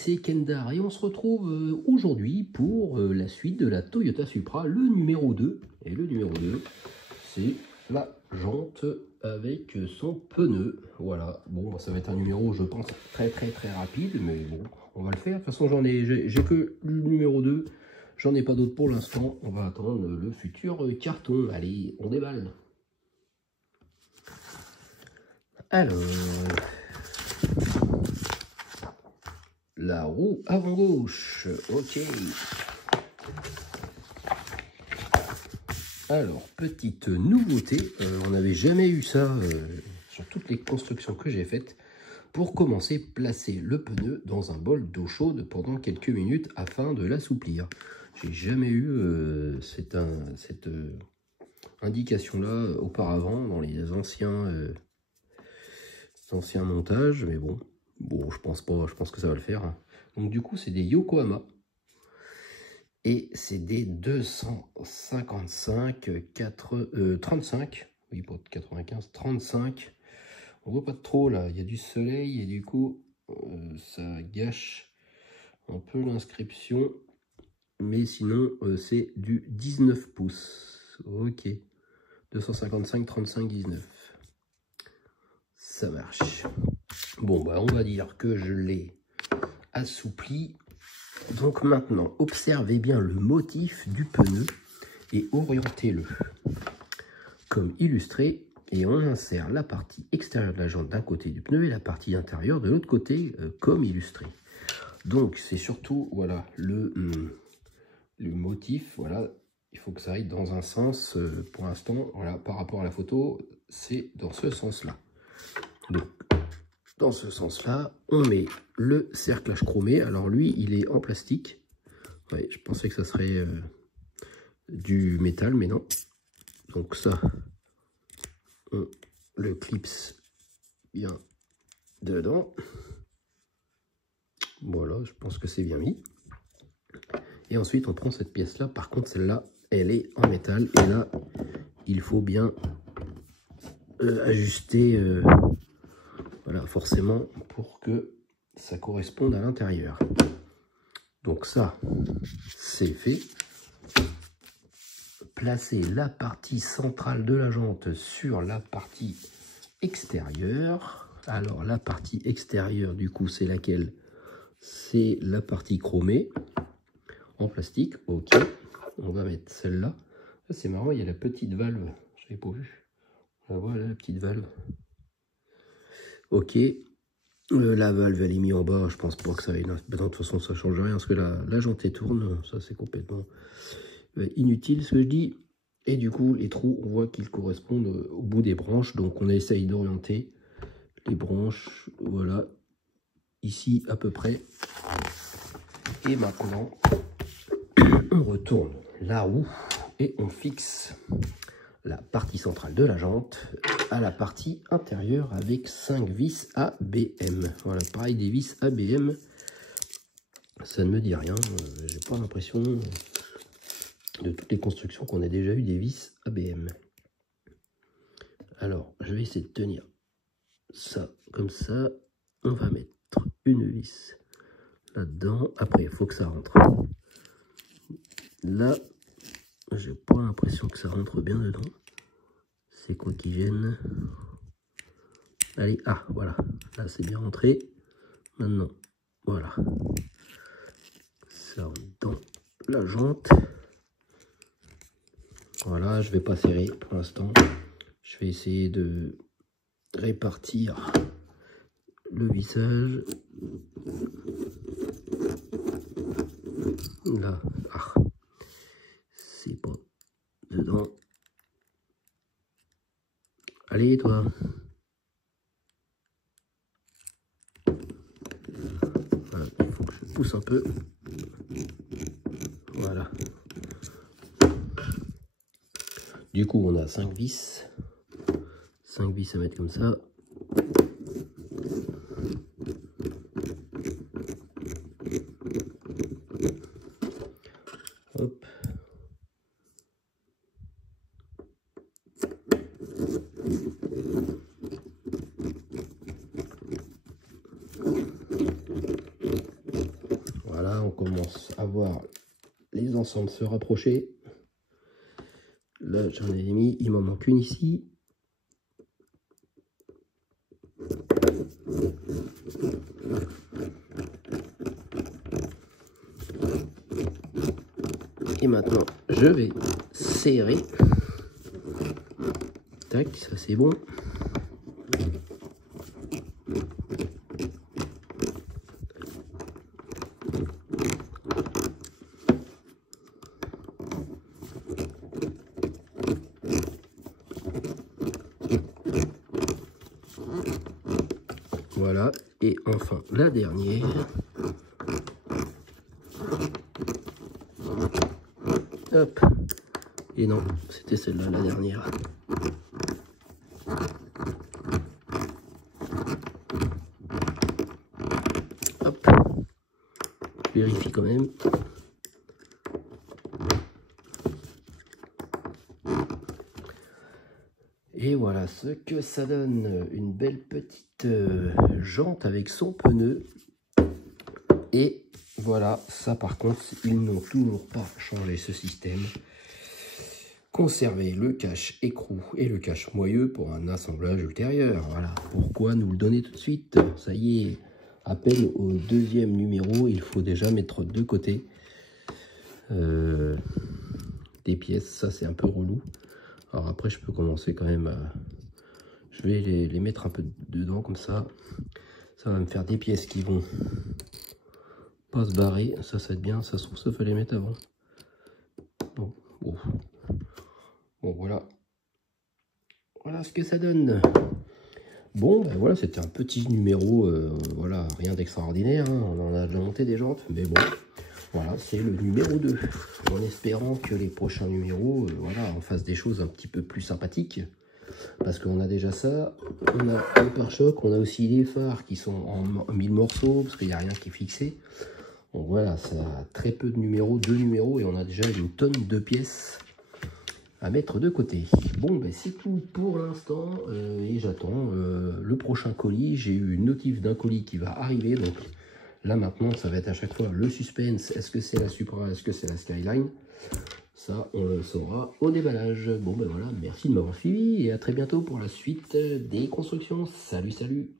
c'est Kendar et on se retrouve aujourd'hui pour la suite de la Toyota Supra, le numéro 2. Et le numéro 2, c'est la jante avec son pneu. Voilà, bon, ça va être un numéro, je pense, très rapide, mais bon, on va le faire. De toute façon, j'ai que le numéro 2, j'en ai pas d'autre pour l'instant. On va attendre le futur carton. Allez, on déballe. Alors... la roue avant gauche, ok. Alors, petite nouveauté, on n'avait jamais eu ça sur toutes les constructions que j'ai faites. Pour commencer, placer le pneu dans un bol d'eau chaude pendant quelques minutes afin de l'assouplir. J'ai jamais eu cette indication-là auparavant dans les anciens montages, mais bon. Bon, je pense pas, je pense que ça va le faire. Donc du coup, c'est des Yokohama. Et c'est des 255 35. Oui, pas de 95, 35. On voit pas trop là, il y a du soleil et du coup, ça gâche un peu l'inscription. Mais sinon, c'est du 19 pouces. Ok. 255, 35, 19. Ça marche. Bon, bah, on va dire que je l'ai assoupli. Donc maintenant, observez bien le motif du pneu et orientez-le comme illustré. Et on insère la partie extérieure de la jante d'un côté du pneu et la partie intérieure de l'autre côté comme illustré. Donc c'est surtout, voilà, le motif, voilà, il faut que ça aille dans un sens, pour l'instant, voilà, par rapport à la photo, c'est dans ce sens-là. Donc, dans ce sens-là, on met le cerclage chromé. Alors lui, il est en plastique. Ouais, je pensais que ça serait du métal, mais non. Donc ça, on le clipse bien dedans. Voilà, je pense que c'est bien mis. Et ensuite, on prend cette pièce-là. Par contre, celle-là, elle est en métal. Et là, il faut bien ajuster... voilà, forcément, pour que ça corresponde à l'intérieur. Donc ça, c'est fait. Placer la partie centrale de la jante sur la partie extérieure. Alors, la partie extérieure, du coup, c'est laquelle? C'est la partie chromée, en plastique. Ok, on va mettre celle-là. C'est marrant, il y a la petite valve. Je n'avais pas vu. Voilà la petite valve. Ok, la valve elle est mise en bas, je pense pas que ça aille. De toute façon ça change rien parce que la jante tourne, ça c'est complètement inutile ce que je dis. Et du coup les trous, on voit qu'ils correspondent au bout des branches, donc on essaye d'orienter les branches, voilà, ici à peu près. Et maintenant on retourne la roue et on fixe la partie centrale de la jante à la partie intérieure avec 5 vis ABM. Voilà, pareil, des vis ABM, ça ne me dit rien. J'ai pas l'impression de toutes les constructions qu'on a déjà eu des vis ABM. Alors, je vais essayer de tenir ça comme ça. On va mettre une vis là-dedans. Après, il faut que ça rentre. Là, j'ai pas l'impression que ça rentre bien dedans. C'est quoi qui gêne? Allez, ah, voilà. Là, c'est bien rentré. Maintenant, voilà. Ça rentre dans la jante. Voilà, je vais pas serrer pour l'instant. Je vais essayer de répartir le vissage. Là, ah, c'est pas dedans. Allez, toi. Voilà, il faut que je pousse un peu. Voilà. Du coup, on a 5 vis. 5 vis à mettre comme ça. Hop. commence à voir les ensembles se rapprocher. Là, j'en ai mis, il m'en manque une ici. Et maintenant, je vais serrer. Tac, ça c'est bon. Voilà, et enfin la dernière. Hop, et non, c'était celle-là la dernière. Hop, je vérifie quand même. Et voilà ce que ça donne, une belle petite jante avec son pneu. Et voilà, ça par contre, ils n'ont toujours pas changé ce système. Conserver le cache écrou et le cache moyeu pour un assemblage ultérieur. Voilà, pourquoi nous le donner tout de suite? Ça y est, appel au deuxième numéro, il faut déjà mettre de côté des pièces, ça c'est un peu relou. Alors après je peux commencer quand même à... Je vais les mettre un peu dedans comme ça. Ça va me faire des pièces qui vont pas se barrer. Ça va être bien, ça se trouve ça fallait mettre avant. Bon, voilà. Voilà ce que ça donne. Bon ben voilà, c'était un petit numéro, voilà, rien d'extraordinaire, hein. On en a déjà monté des jantes, mais bon. Voilà, c'est le numéro 2, en espérant que les prochains numéros, voilà, on fasse des choses un petit peu plus sympathiques. Parce qu'on a déjà ça, on a le pare-choc, on a aussi les phares qui sont en 1000 morceaux, parce qu'il n'y a rien qui est fixé. Donc voilà, ça a très peu de numéros, 2 numéros, et on a déjà une tonne de pièces à mettre de côté. Bon, ben c'est tout pour l'instant, et j'attends le prochain colis. J'ai eu une notif d'un colis qui va arriver, donc... Là maintenant, ça va être à chaque fois le suspense. Est-ce que c'est la Supra? Est-ce que c'est la Skyline? Ça, on le saura au déballage. Bon ben voilà, merci de m'avoir suivi et à très bientôt pour la suite des constructions. Salut, salut!